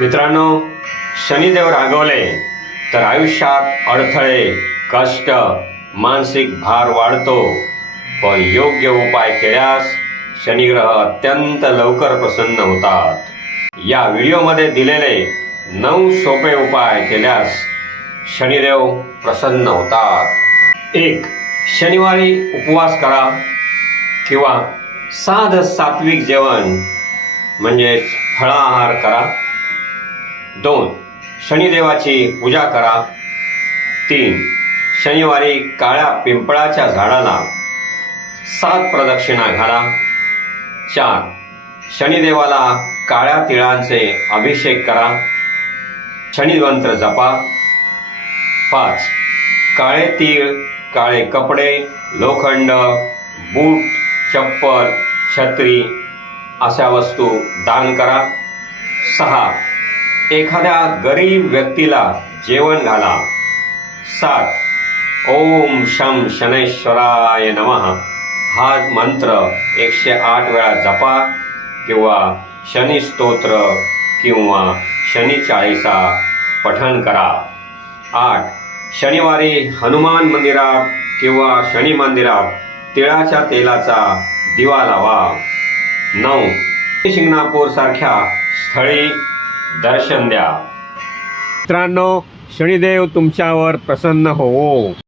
मित्रांनो, शनिदेव रागवले तर आयुष्यात अडथळे, कष्ट, मानसिक भार वाढतो. पण योग्य उपाय केल्यास शनिग्रह अत्यंत लवकर प्रसन्न होतात. या व्हिडिओमध्ये दिलेले 9 सोपे उपाय केल्यास शनिदेव प्रसन्न होतात. 1. शनिवारी उपवास करा किंवा सात्विक जेवण म्हणजेच फळाहार करा. 2. शनिदेवाची पूजा करा. 3. शनिवारी काळ्या पिंपळाच्या झाडाला 7 प्रदक्षिणा घाला. 4. शनिदेवाला काळ्या तिळांचे अभिषेक करा. शनिमंत्र जपा. 5. काळे तीळ, काळे कपडे, लोखंड, बूट, चप्पल, छत्री अशा वस्तू दान करा. 6. एखाद्या गरीब व्यक्तीला जेवण घाला. 7. ओम शं शनैश्वराय नमः हा मंत्र 108 वेळा जपा किंवा शनी स्तोत्र किंवा शनी चाळीसा पठण करा. 8. शनिवारी हनुमान मंदिरात किंवा शनी मंदिरात तिळाच्या तेलाचा दिवा लावा. 9. शिंगणापूर सारख्या स्थळी दर्शन द्या. मित्रांनो, शनिदेव तुमच्यावर प्रसन्न होवो.